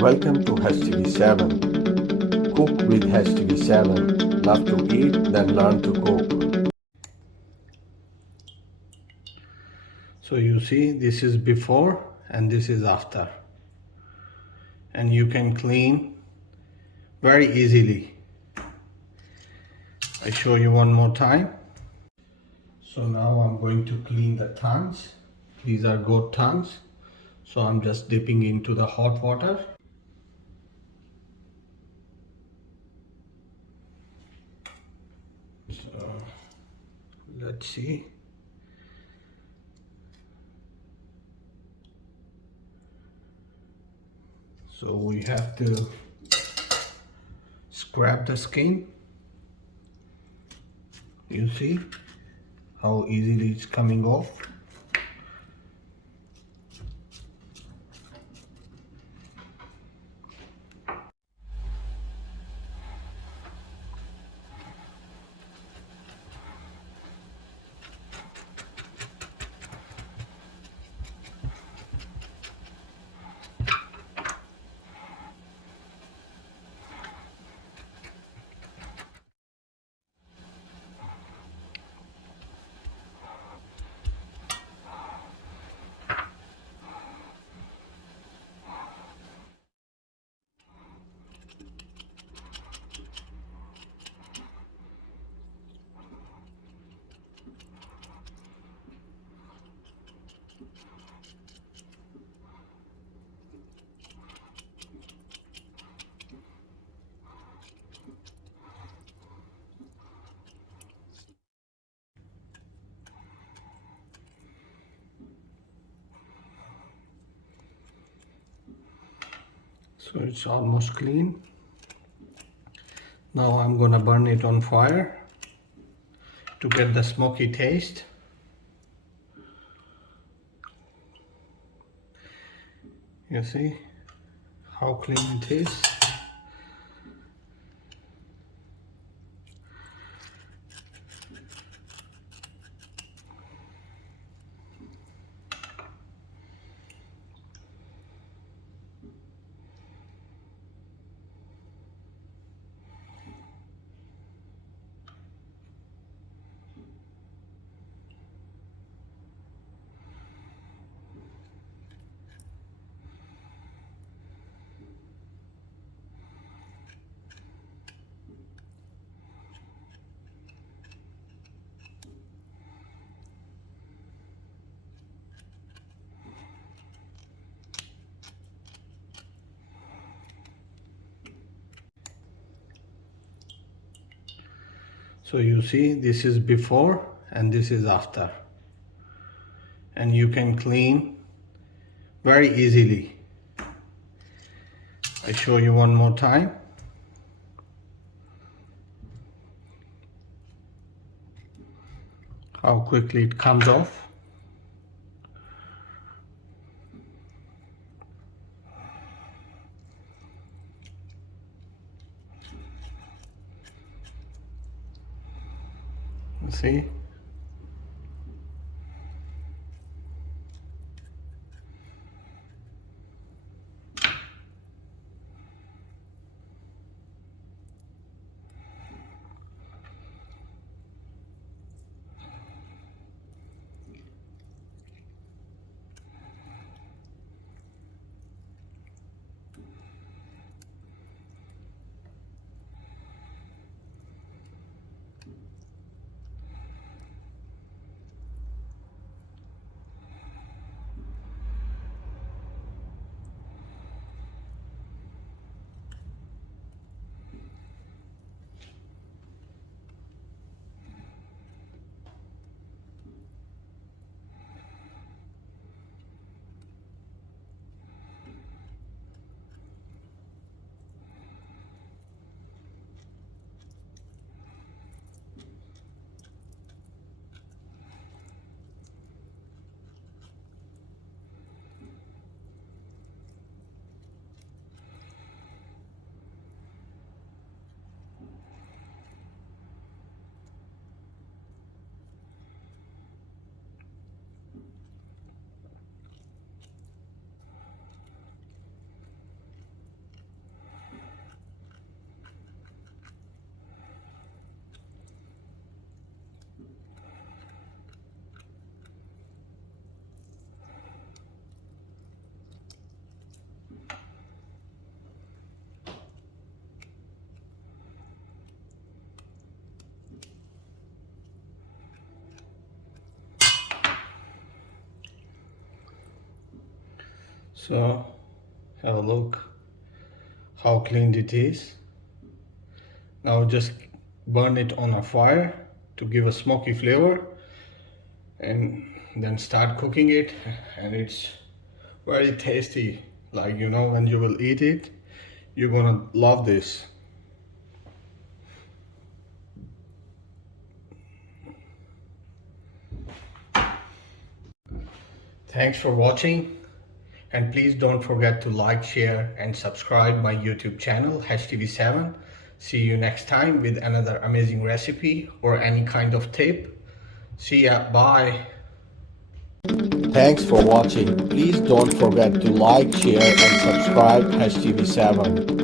Welcome to HTV7. Cook with HTV7. Love to eat, then learn to cook. So you see, this is before and this is after. And you can clean very easily. I show you one more time. So now I'm going to clean the tongues. These are goat tongues. So I'm just dipping into the hot water. So let's see. So we have to scrap the skin. You see how easily it's coming off. So it's almost clean. Now I'm gonna burn it on fire to get the smoky taste. You see how clean it is. So you see, this is before and this is after. And you can clean very easily. I show you one more time. How quickly it comes off. You see? So have a look how clean it is. Now just burn it on a fire to give a smoky flavor, and then start cooking it, and it's very tasty. Like, you know, when you will eat it, you're gonna love this. Thanks for watching, and please don't forget to like, share and subscribe my YouTube channel HTV7. See you next time with another amazing recipe or any kind of tip. See ya, bye. Thanks for watching. Please don't forget to like, share and subscribe HTV7.